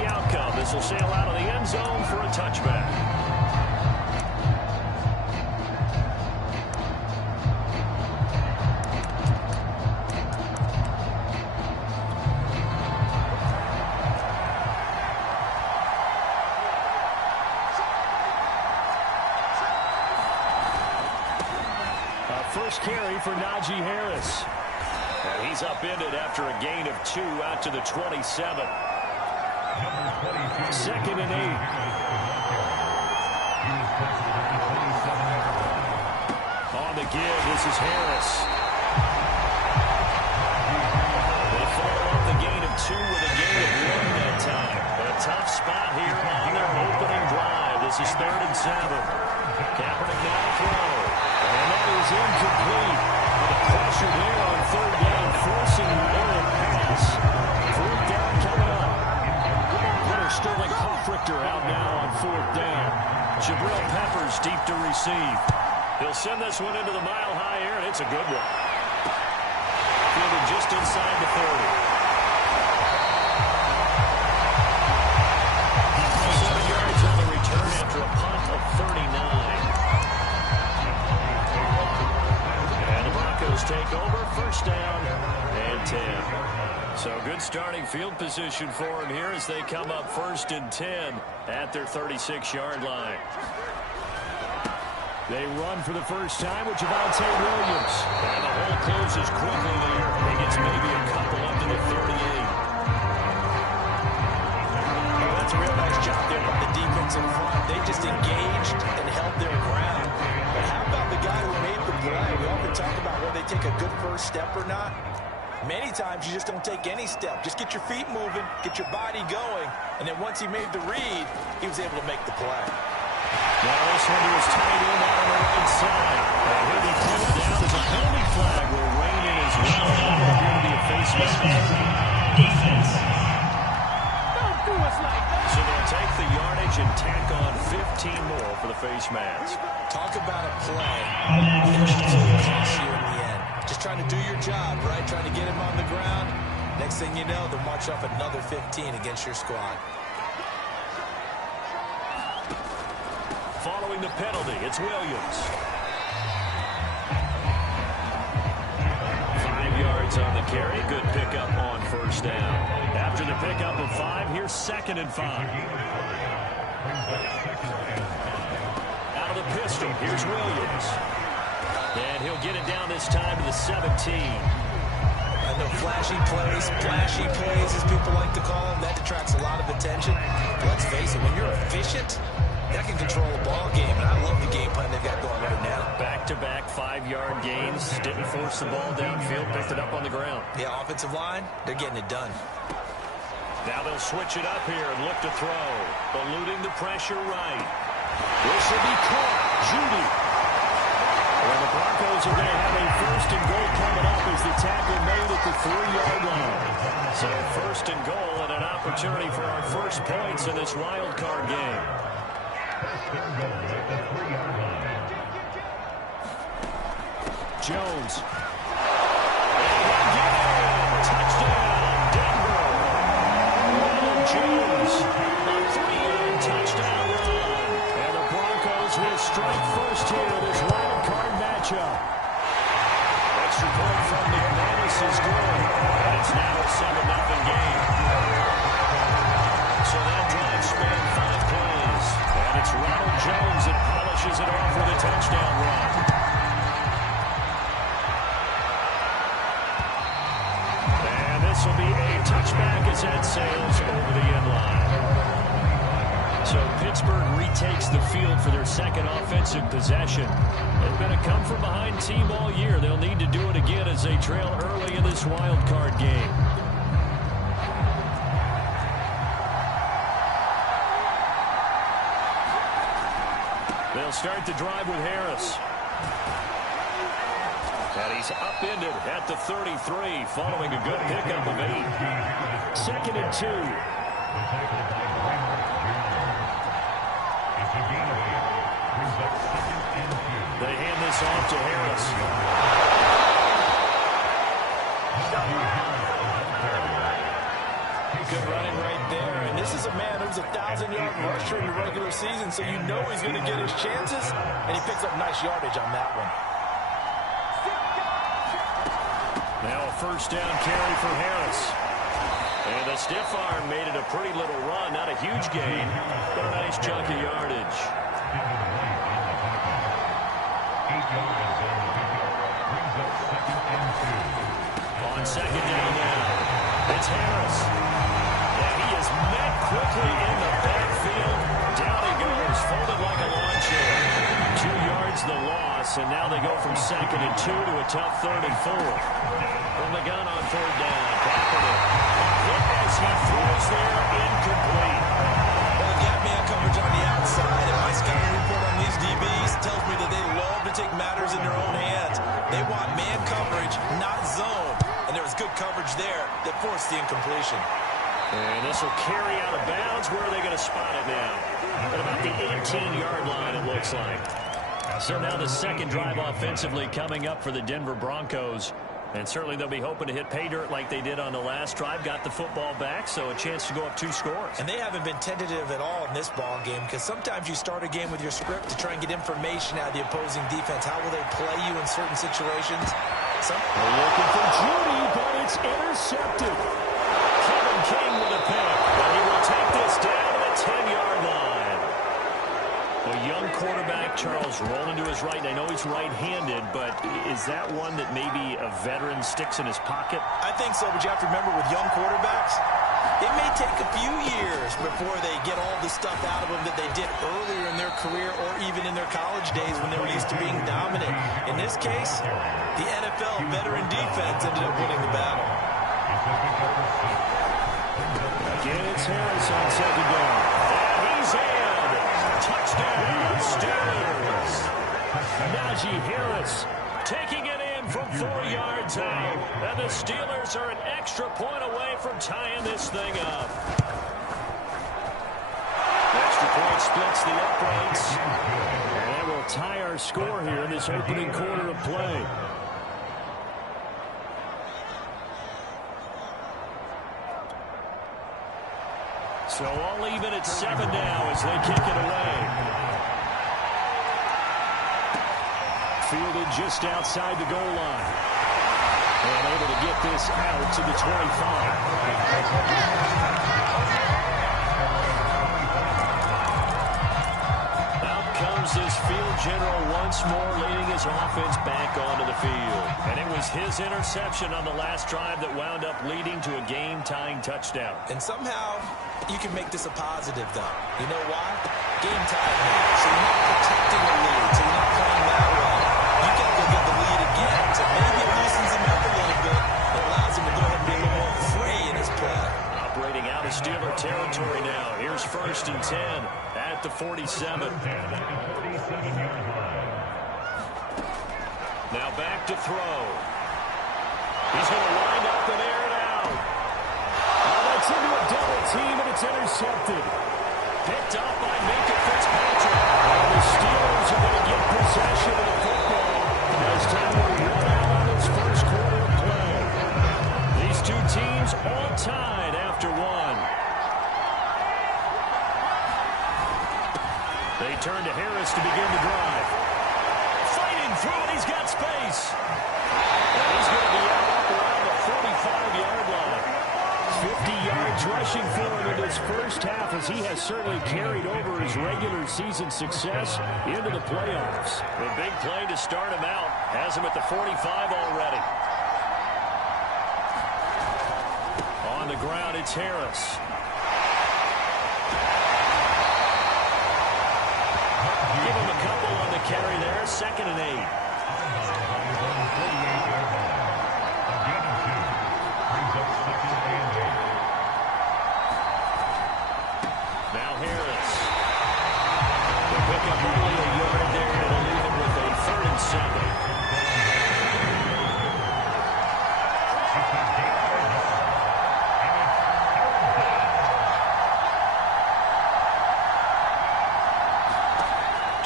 the outcome. This will sail out of the end zone for a touchback. First carry for Najee Harris. And he's upended after a gain of 2 out to the 27. 2nd and 8. On the give, this is Harris. They follow up the gain of 2 with a gain of 1 that time. But a tough spot here on their opening drive. This is 3rd and 7. Kaepernick now to throw. And that is incomplete. The pressure there on 3rd down, forcing the errant pass. 4th down coming up. Winner Sterling Hofrichter out now on 4th down. Jabril Peppers deep to receive. He'll send this one into the mile-high air, and it's a good one. Fielded just inside the 30. 7 yards on the return after a punt of 39. Take over, 1st down and 10. So good starting field position for him here as they come up 1st and 10 at their 36-yard line. They run for the first time with Javonte Williams. And the hole closes quickly there. He gets maybe a couple up to the 38. Well, that's a real nice job there by the defensive front. They just engaged and held their ground. But how about the guy who made the play? We often talk about whether they take a good first step or not. Many times you just don't take any step. Just get your feet moving, get your body going, and then once he made the read, he was able to make the play. Now this one to his tight end out on the right side. And he'll be pulled down as a penalty flag will rein in as well. That'll appear to be a face mask. Defense. Don't do us like that. So they'll take the yardage and tack on 15 more for the face mask. Talk about a play that should cost you in the end. Just trying to do your job, right? Trying to get him on the ground. Next thing you know, they'll march off another 15 against your squad. Following the penalty, it's Williams. 5 yards on the carry. Good pickup on 1st down. After the pickup of 5, here's 2nd and 5. Out of the pistol, here's Williams. And he'll get it down this time to the 17. And the flashy plays, as people like to call them, that detracts a lot of attention. Let's face it, when you're efficient, that can control a ball game, and I love the game plan they've got going right now. Back-to-back 5-yard gains. Didn't force the ball downfield, picked it up on the ground. Yeah, offensive line, they're getting it done. Now they'll switch it up here and look to throw. Eluding the pressure right. This will be caught. Judy. And the Broncos are going to have a 1st and goal coming up as the tackle made at the 3-yard line. So 1st and goal and an opportunity for our first points in this wild card game. Jones. Touchdown, Denver. Ronald Jones, a 3-yard touchdown run. And the Broncos will strike first here this wild card matchup. Extra point from McManus is good. And it's now a 7-0 game. So that drive spanned 5 plays. And it's Ronald Jones that polishes it off with a touchdown run. And this will be a touchback as that sails over the end line. So Pittsburgh retakes the field for their 2nd offensive possession. They've been a come-from-behind team all year. They'll need to do it again as they trail early in this wild card game. They'll start the drive with Harris. And he's upended at the 33 following a good pickup of 8. 2nd and 2. They hand this off to Harris. Good running right there. And this is a man who's a 1,000-yard rusher in the regular season, so you know he's going to get his chances, and he picks up nice yardage on that one. Now a first down carry for Harris. And the stiff arm made it a pretty little run. Not a huge gain, but a nice chunk of yardage. On second down now, it's Harris. And he is met quickly in the backfield. Down he goes, folded like a lawn chair. 2 yards the loss, and now they go from 2nd and 2 to a tough 3rd and 4. From the gun on 3rd down, Kaepernick. Hit as he throws there, incomplete. Well, got man coverage on the outside, and my scouting report on these DBs tells me that they love to take matters in their own hands. They want man coverage, not zone. And there was good coverage there that forced the incompletion. And this will carry out of bounds. Where are they going to spot it now? At about the 18-yard line, it looks like. So now the second drive offensively coming up for the Denver Broncos. And certainly they'll be hoping to hit pay dirt like they did on the last drive. Got the football back, so a chance to go up 2 scores. And they haven't been tentative at all in this ball game, because sometimes you start a game with your script to try and get information out of the opposing defense. How will they play you in certain situations? They're looking for Judy, but it's intercepted. Kevin King with a pick, but he will take this down to the 10-yard line. A young quarterback, Charles, rolling to his right. I know he's right-handed, but is that one that maybe a veteran sticks in his pocket? I think so, but you have to remember with young quarterbacks, it may take a few years before they get all the stuff out of them that they did earlier in their career or even in their college days when they were used to being dominant. In this case, the NFL veteran defense ended up winning the battle. Again, it's Harris on second down. And he's in. Touchdown, Steelers. Najee Harris taking it in from 4 yards out. And the Steelers are an extra point away from tying this thing up. Extra point splits the uprights. And that will tie our score here in this opening quarter of play. So all even at 7 now as they kick it away. Fielded just outside the goal line. And able to get this out to the 25. Out comes this field general once more, leading his offense back onto the field. And it was his interception on the last drive that wound up leading to a game-tying touchdown. And somehow you can make this a positive, though. You know why? Game time now. So you're not protecting the lead. So you're not playing that way. You got to go get the lead again. So maybe it loosens him up a little bit. It allows him to go ahead and be a little more free in his play. Operating out of Steeler territory now. Here's 1st and 10 at the 47. Now back to throw. He's going to wind up and air it out. That's into a double team, and it's intercepted. Picked up by Minka Fitzpatrick. And the Steelers are going to get possession of the football as time will run out on this first quarter of play. These two teams all tied after 1. They turn to Harris to begin the drive. Fighting through it, he's got space. And he's going to be out up around the 45-yard line. 50 yards rushing for him in his first half, as he has certainly carried over his regular season success into the playoffs. The big play to start him out has him at the 45 already. On the ground, it's Harris. Give him a couple on the carry there. 2nd and 8. Now Harris. They pick up only a yard there, and it'll leave him with a 3rd and 7.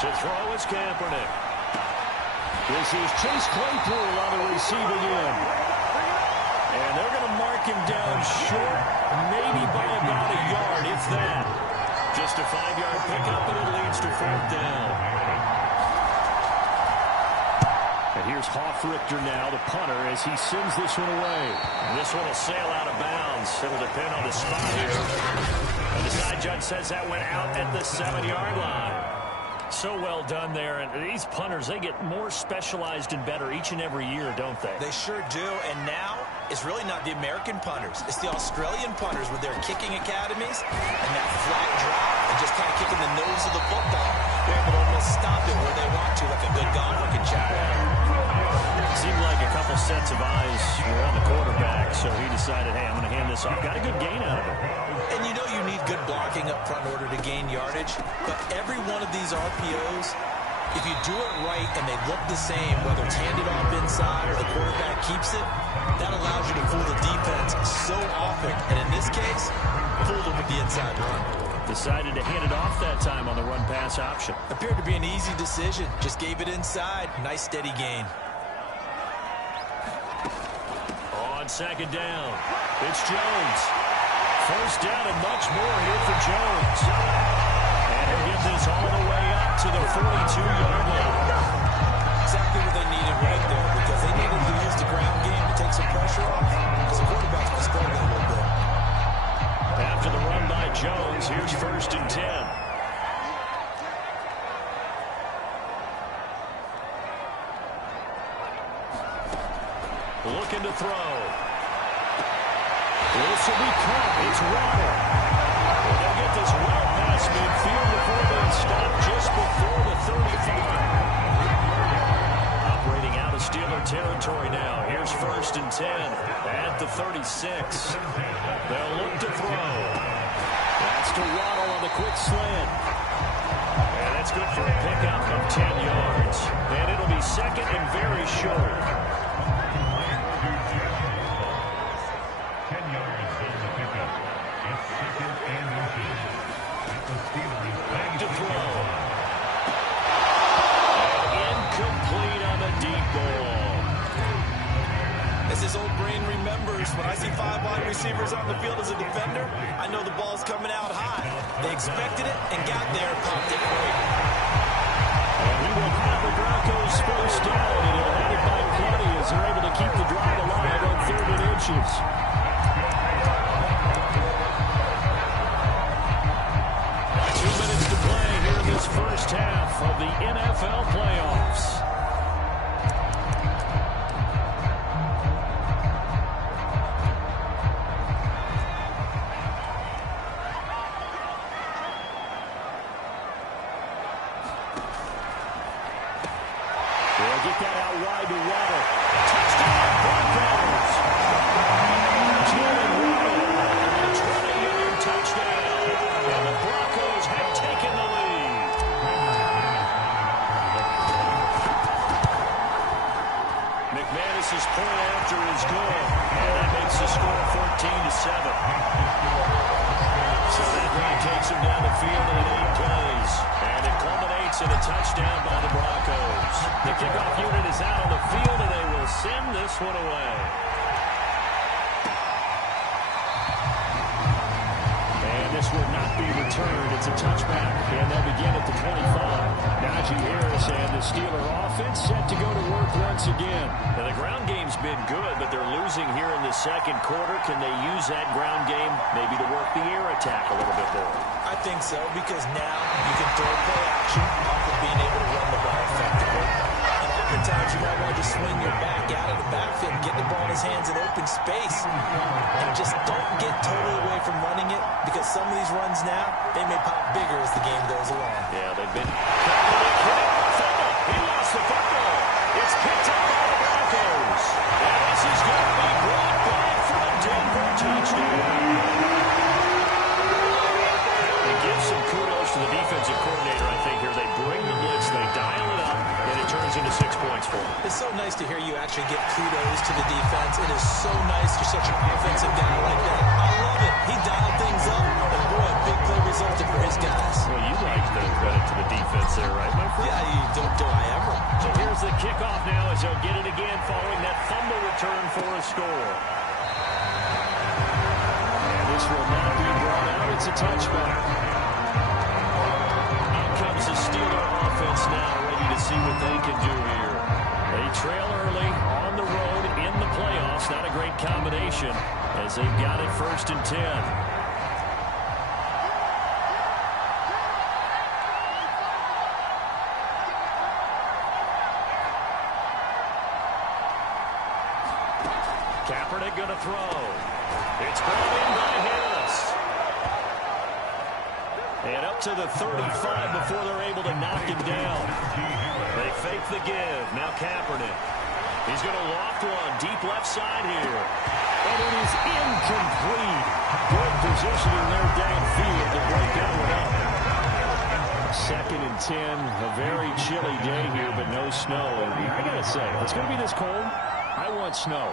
To throw is Kaepernick. This is Chase Claypool on the receiving end. And they're going to mark second down short, maybe by about a yard, if that. Just a 5-yard pickup, and it leads to 4th down. And here's Hoffrichter now, the punter, as he sends this one away. And this one will sail out of bounds. It'll depend on the spot here. And the side judge says that went out at the 7-yard line. So well done there. And these punters, they get more specialized and better each and every year, don't they? They sure do. And now it's really not the American punters. It's the Australian punters with their kicking academies and that flat drop and just kind of kicking the nose of the football. They're able to almost stop it where they want to, like a good golfer can chop at it. Seemed like a couple sets of eyes were on the quarterback, so he decided, hey, I'm going to hand this off. Got a good gain out of it. And you know you need good blocking up front in order to gain yardage, but every one of these RPOs, if you do it right and they look the same, whether it's handed off inside or the quarterback keeps it, that allows you to fool the defense so often. And in this case, fooled them with the inside run. Decided to hand it off that time on the run-pass option. Appeared to be an easy decision. Just gave it inside. Nice, steady gain. On second down, it's Jones. First down and much more here for Jones. And he'll get this all the way up to the 42-yard line. Exactly what they needed right there, because they needed to use the ground game to take some pressure off, because the quarterback's been struggling a little bit. After the run by Jones, here's 1st and 10. Looking to throw. This will be caught. It's Waddle. They'll get this well past midfield before they stop just before the 35. Operating out of Steeler territory now. Here's 1st and 10 at the 36. They'll look to throw. That's to Waddle on the quick slant. And that's good for a pickup of 10 yards. And it'll be second and very short. To throw. And incomplete on the deep ball. As his old brain remembers, when I see 5 wide receivers on the field as a defender, I know the ball's coming out high. They expected it and got there and popped it quick. And we will have the Broncos first down, and they'll have it by plenty as they're able to keep the drive alive on 3rd and inches. First half of the NFL playoffs. They'll get that out wide to Waddle. Touchdown, Broncos! Jalen Waddle, 20-yard touchdown. And the Broncos have taken the lead. McManus's point after is good, and that makes the score 14-7. So that run takes him down the field in 8 plays, and it culminates in a touchdown by the Broncos. The kickoff unit is out on the field, and they will send this one away. And this will not be returned. It's a touchback, and they'll begin at the 25. Najee Harris and the Steeler offense set to go to work once again. Now, the ground game's been good, but they're losing here in the second quarter. Can they use that ground game maybe to work the air attack a little bit more? I think so, because now you can throw play action off of being able to run the ball effectively. And oftentimes you might want to just swing your back out of the backfield, get the ball in his hands in open space, and just don't get totally away from running it, because some of these runs now, they may pop bigger as the game goes along. Yeah, they've been... He lost the football. It's picked up by the Broncos. And this is going to be brought back for a Denver touchdown. They give some kudos to the defensive coordinator, I think, here. They bring the blitz, they dial it up, and it turns into 6 points for them. It's so nice to hear you actually give kudos to the defense. It is so nice you're such an offensive guy like that. I love it. He dialed things up, and boy, a big play resulted for his guys. Well, you like the credit to the defense there, right, my friend? Yeah, do I ever. So here's the kickoff now as they'll get it again following that fumble return for a score. will not be brought out. It's a touchback. Out comes the Steeler offense now, ready to see what they can do here. They trail early on the road in the playoffs. Not a great combination as they've got it 1st and 10. Kaepernick going to throw. It's brought in by Harris. And up to the 35 before they're able to knock him down. They fake the give. Now Kaepernick. He's going to loft one. Deep left side here. And it is incomplete. Good positioning there downfield to break that one up. 2nd and 10. A very chilly day here, but no snow. And I got to say, if it's going to be this cold, I want snow.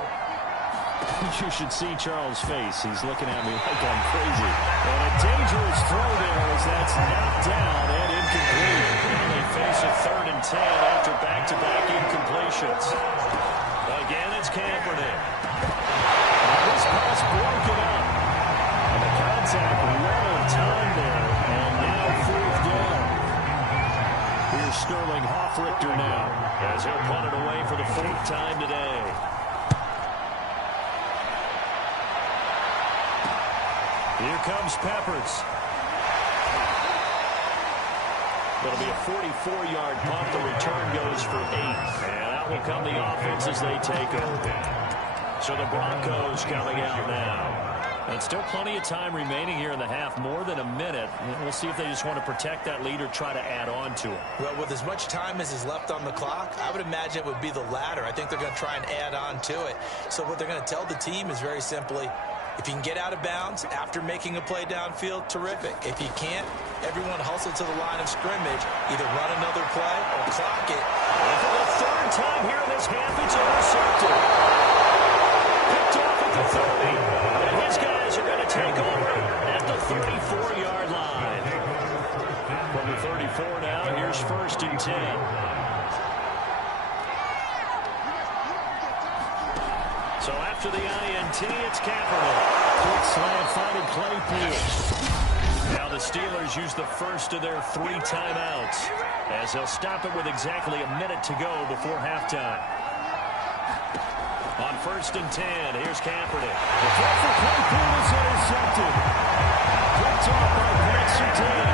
You should see Charles' face. He's looking at me like I'm crazy. And a dangerous throw there as that's knocked down and incomplete. And they face a 3rd and 10 after back-to-back incompletions. Again, it's Kaepernick. Now this pass broken up. And the contact right on time there. And now 4th down. Here's Sterling Hoffrichter now as he'll punt it away for the 4th time today. Here comes Peppers. It'll be a 44-yard punt. The return goes for 8. And out will come the offense as they take over. So the Broncos coming out now. And still plenty of time remaining here in the half, more than a minute. We'll see if they just want to protect that lead or try to add on to it. Well, with as much time as is left on the clock, I would imagine it would be the latter. I think they're going to try and add on to it. So what they're going to tell the team is very simply, if you can get out of bounds after making a play downfield, terrific. If you can't, everyone hustle to the line of scrimmage. Either run another play or clock it. And for the 3rd time here in this half, it's intercepted. Picked off at the 30. And his guys are going to take over at the 34-yard line. From the 34 now, here's 1st and 10. So after the INT, it's Kaepernick. Quick slant, finding Claypool. Now the Steelers use the first of their 3 timeouts as they'll stop it with exactly a minute to go before halftime. On 1st and 10, here's Kaepernick. The throw for Claypool is intercepted. Picked off by Grant Surtain.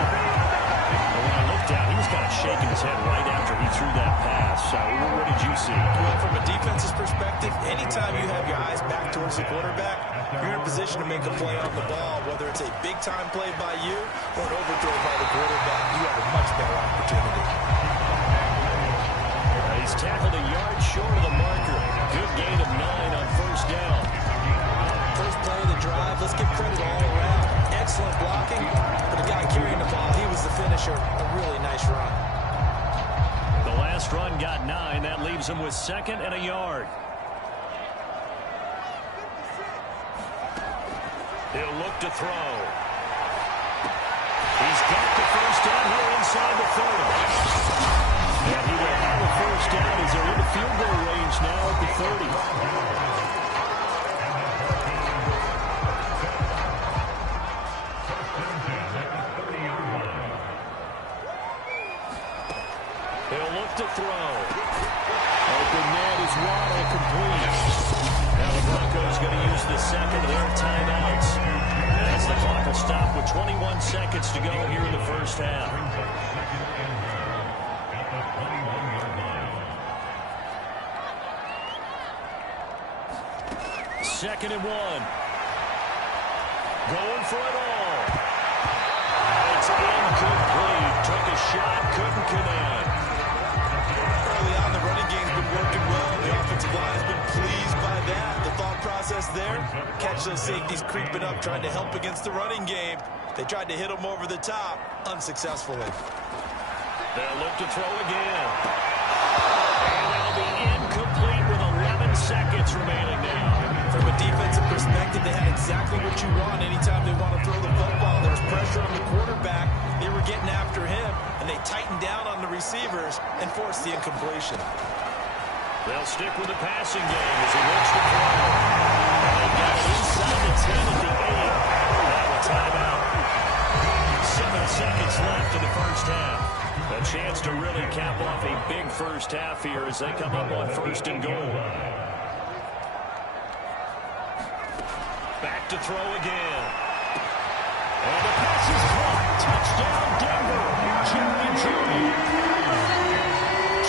When I looked out, he was kind of shaking his head right after he threw that pass. What did you see? Well, from a defense's perspective, anytime you have your eyes back towards the quarterback, you're in a position to make a play on the ball, whether it's a big-time play by you or an overthrow by the quarterback. You have a much better opportunity. He's tackled a yard short of the marker. Good gain of 9 on 1st down. First play of the drive, let's give credit all around. Excellent blocking, but the guy carrying the ball, he was the finisher. A really nice run. The last run got 9. That leaves him with 2nd and a yard. He'll look to throw. He's got the 1st down here inside the 30. And he will have a 1st down as they're in the field goal range now at the 30. He'll look to throw. Open net is Waddle complete. Now the Broncos going to use the 2nd of their timeouts as the clock will stop with 21 seconds to go here in the 1st half. 2nd and 1. Going for it all. It's incomplete. Took a shot, couldn't connect. Early on, the running game's been working well. The offensive line's been pleased by that. The thought process there, catch those safeties creeping up, trying to help against the running game. They tried to hit them over the top, unsuccessfully. They'll look to throw again. And that'll be incomplete with 11 seconds remaining now. From a defensive perspective, they had exactly what you want anytime they want to throw the football. There was pressure on the quarterback. They were getting after him, and they tightened down on the receivers and forced the incompletion. They'll stick with the passing game as he looks to throw. They got it inside the 10 at the 8. first half here as they come up on 1st and goal. Back to throw again. And the pass is caught. Touchdown, Denver.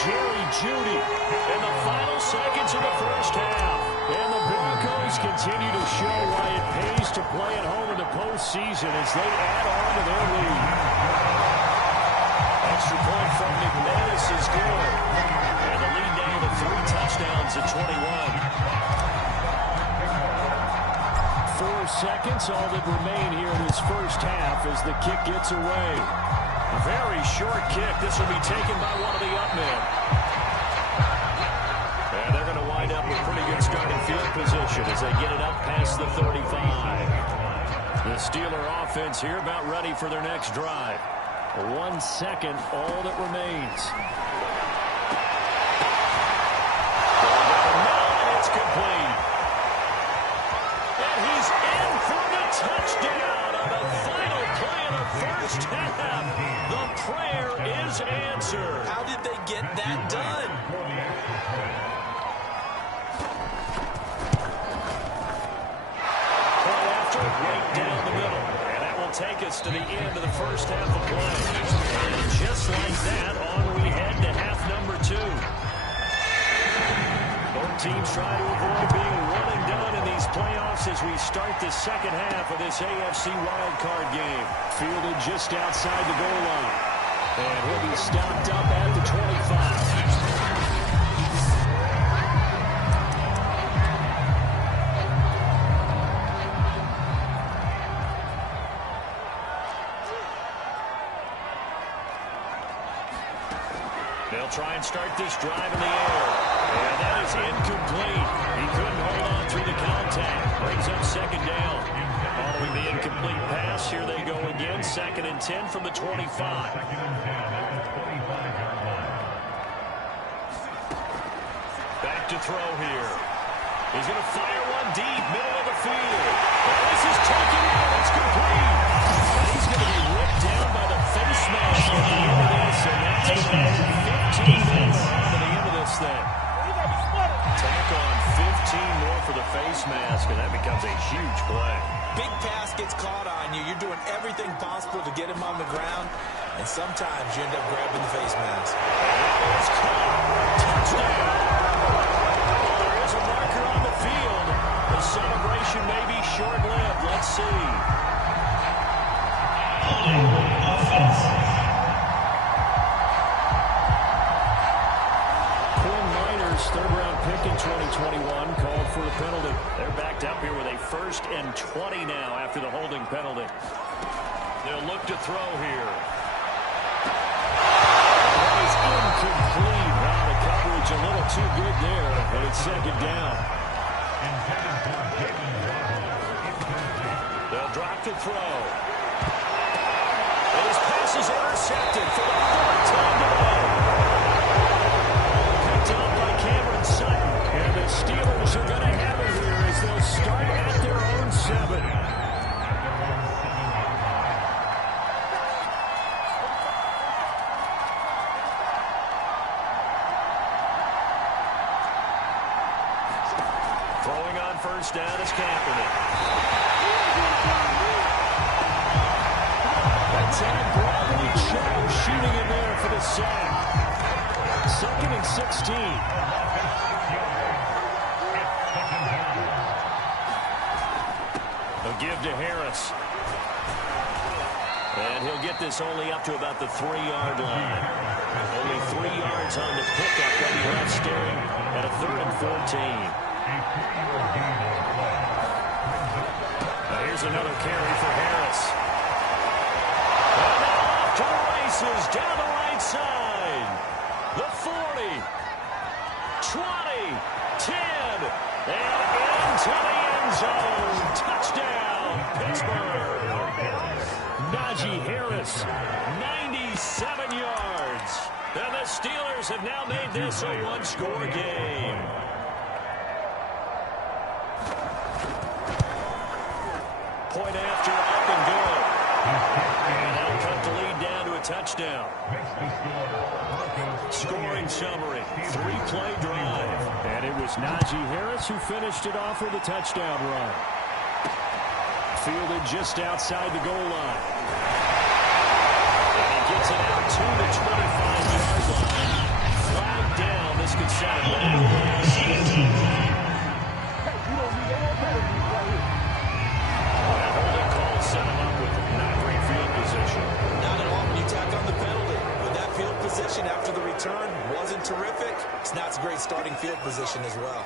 Jerry Jeudy in the final seconds of the first half. And the Broncos continue to show why it pays to play at home in the postseason as they add on to their lead. Extra point from McManus is good. And the lead down to 3 touchdowns at 21. 4 seconds, all that remain here in this first half as the kick gets away. A very short kick. This will be taken by one of the up men. And they're going to wind up with pretty good starting field position as they get it up past the 35. The Steeler offense here about ready for their next drive. 1 second, all that remains. And it's complete. And he's in for the touchdown on the final play of the first half. The prayer is answered. How did they get that done? Play after, right down the middle. And that will take us to the end of the first half of play. And just like that, on we head to half number 2. Both teams try to avoid being one and done in these playoffs as we start the second half of this AFC wildcard game. Fielded just outside the goal line. And he'll be stopped up at the 25. They'll try and start this drive in the air. And that is incomplete. He couldn't hold on through the contact. Brings up second down. Following the incomplete pass, here they go again. 2nd and 10 from the 25. Back to throw here. He's going to fire one deep, middle of the field. And this is taken out. It's complete. And he's going to be ripped down by the face mask at the end of this. And that's going to be 15 minutes to the end of this thing. Tack on 15 more for the face mask, and that becomes a huge play. Big pass gets caught on you. You're doing everything possible to get him on the ground, and sometimes you end up grabbing the face mask. It's caught. Touchdown. Well, there is a marker on the field. The celebration may be short-lived. Let's see. Holding offense. Third-round pick in 2021 called for a penalty. They're backed up here with a 1st and 20 now after the holding penalty. They'll look to throw here. That is incomplete. Wow, the coverage a little too good there, but it's 2nd down. They'll drop to throw. And his pass is intercepted for the 4th time today. And the Steelers are going to have it here as they'll start at their own 7. Throwing on 1st down is Kaepernick. That's Bradley Chubb shooting in there for the sack. 2nd and 16. They'll give to Harris. And he'll get this only up to about the 3-yard line. Only 3 yards on the pickup. They'll be left staring at a 3rd and 14. Now here's another carry for Harris. And now off to the races down the right side. The 40, 20, 10, and into the end zone. Touchdown, Pittsburgh. Najee Harris, 97 yards. And the Steelers have now made this a 1-score game. Point after, up and good. And that'll cut the lead down to a touchdown. Scoring summary, 3-play drive. And it was Najee Harris who finished it off with a touchdown run. Fielded just outside the goal line. And he gets it out to the 25-yard line. Flag down. This could set it back. That holding call set him up with not great field position. Not at all when you tack on the penalty. But that field position after the return wasn't terrific. It's not a great starting field position as well.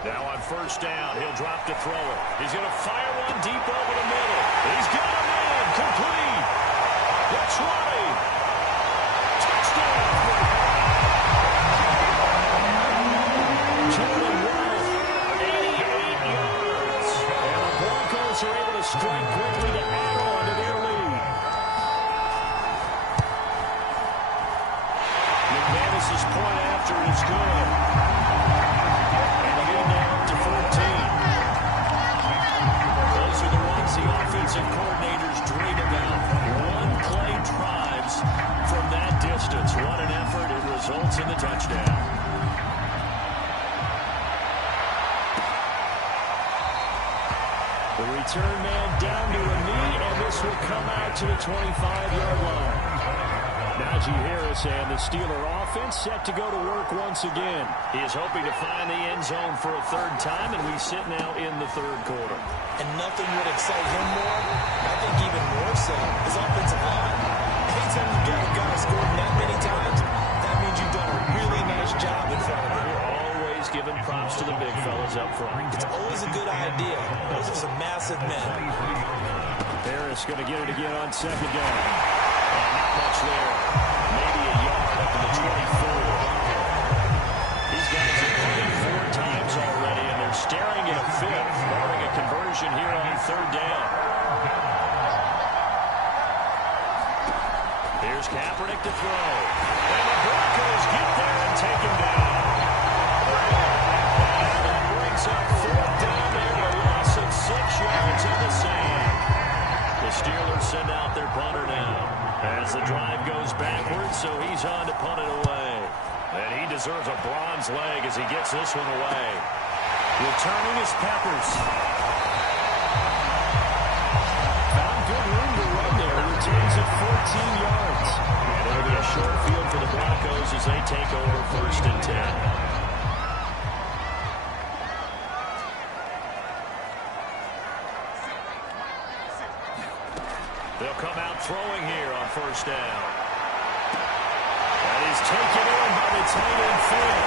Now on first down, he'll drop to throw it. He's going to fire one deep over the middle. He's got a man. Complete. That's right. Touchdown. Jordan Love, 88 yards. And the Broncos are able to strike quickly to add on to their lead. McManus's point after is good. The offensive coordinators dream about one-play drives from that distance. What an effort. It results in the touchdown. The return man down to a knee, and this will come out to the 25-yard line. Najee Harris and the Steeler offense set to go to work once again. He is hoping to find the end zone for a third time, and we sit now in the third quarter. And nothing would excite him more, I think even more so, his offensive line. Anytime you got a guy scoring that many times, that means you've done a really nice job in front of him. We're always giving props to the big fellas up front. It's always a good idea. Those are some massive men. Harris going to get it again on second down. Not much there. Maybe a yard up to the 24. These guys have played 4 times already, and they're staring at a fifth, barring a conversion here on third down. Here's Kaepernick to throw. And the Broncos get there and take him down. And that brings up fourth down there, a loss of 6 yards in the sand. The Steelers send out their punter now. As the drive goes backwards, so he's on to punt it away. And he deserves a bronze leg as he gets this one away. Returning is Peppers. Found good room to run there. Returns at 14 yards. And it'll be a short field for the Broncos as they take over first and 10. They'll come out throwing here on first down. That is taken in by the tight end Flynn.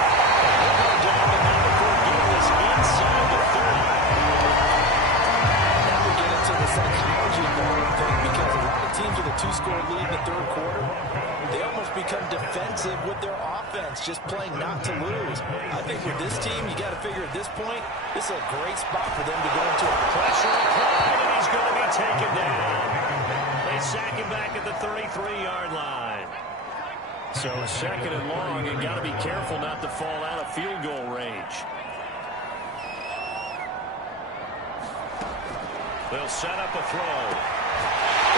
They'll go down the number 4 Gillis inside the 30. Now we get into the psychology of the whole thing because a lot of teams with a 2-score lead in the third quarter, they almost become defensive with their offense, just playing not to lose. I think with this team, you got to figure at this point, this is a great spot for them to go into a pressure applied, and he's going to be taken down. They sack him back at the 33-yard line. So second and long, and got to be careful not to fall out of field goal range. They'll set up a throw.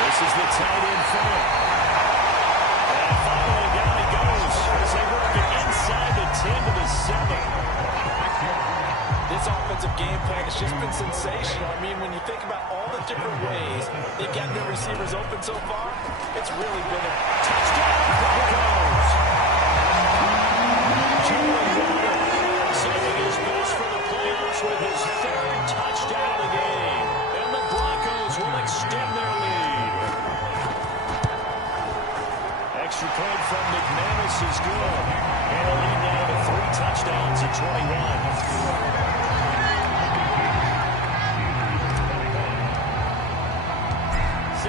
This is the tight end Flynn. And finally down he goes as they work it inside the 10 to the 7. This offensive game plan has just been sensational. I mean, when you think about all the different ways they've gotten their receivers open so far, it's really been a touchdown. Broncos. Jordan Love saving his best for the playoffs with his 3rd touchdown of the game. And the Broncos will extend their lead. Extra point from McManus is good. And a lead now to 3 touchdowns at 21.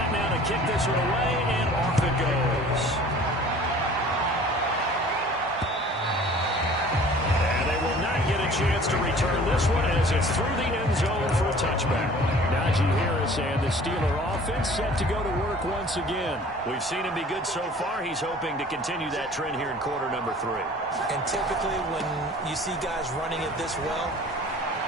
Now to kick this one away, and off it goes. And they will not get a chance to return this one as it's through the end zone for a touchback. Najee Harris and the Steeler offense set to go to work once again. We've seen him be good so far. He's hoping to continue that trend here in quarter number 3. And typically when you see guys running it this well,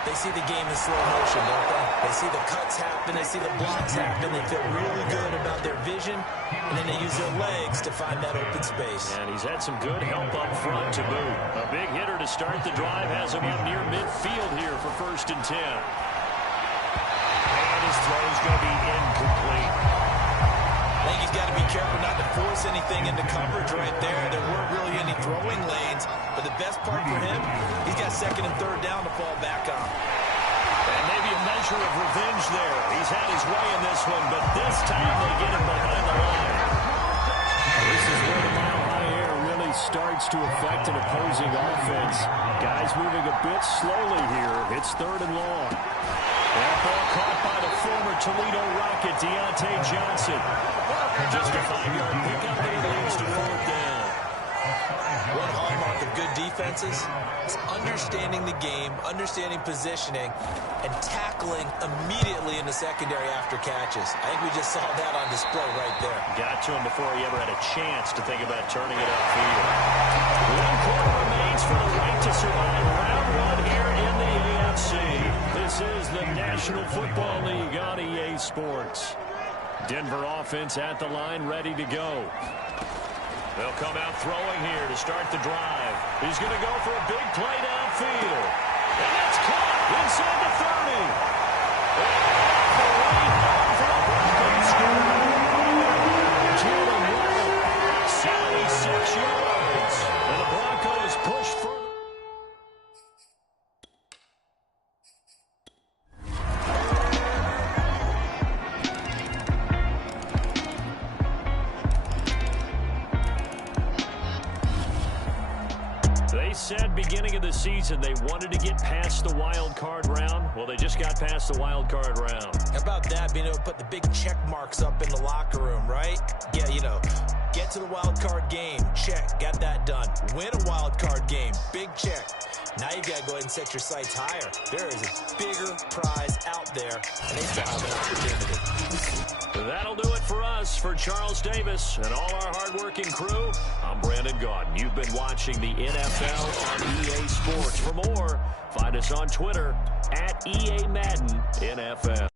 They see the game in slow motion, don't they? They see the cuts happen, they see the blocks happen, they feel really good about their vision, and then they use their legs to find that open space. And he's had some good help up front to boot. A big hitter to start the drive has him up near midfield here for 1st and 10. And his throw is going to be incomplete. I think he's got to be careful not to force anything into coverage right there. There weren't really any throwing lanes, but the best part for him, he's got 2nd and 3rd down to fall back on. And maybe a measure of revenge there. He's had his way in this one, but this time they get him behind the line. This is where the mile-high air really starts to affect an opposing offense. Guys moving a bit slowly here. It's 3rd and long. That ball caught by the former Toledo Rocket, Deontay Johnson. Just a 5-yard pickup, and he leads to 4th down. One hallmark of good defenses is understanding the game, understanding positioning, and tackling immediately in the secondary after catches. I think we just saw that on display right there. Got to him before he ever had a chance to think about turning it upfield. 1 quarter remains for the right to survive round 1 here in the AFC. This is the National Football League on EA Sports. Denver offense at the line, ready to go. They'll come out throwing here to start the drive. He's going to go for a big play downfield. And that's caught inside the 30. And the lead down for the Broncos score. Jalen Waddle, 76 yards. And the Broncos push further. They said beginning of the season they wanted to get past the wild card round. Well, they just got past the wild card round. How about that, being able to put the big check marks up in the locker room, right? Yeah, you know, get to the wild card game, check, got that done. Win a wild card game, big check. Now you've got to go ahead and set your sights higher. There is a bigger prize out there, and they still have an opportunity. That'll do it for us. For Charles Davis and all our hardworking crew, I'm Brandon Gaudin. You've been watching the NFL on EA Sports. For more, find us on Twitter @EA Madden NFL.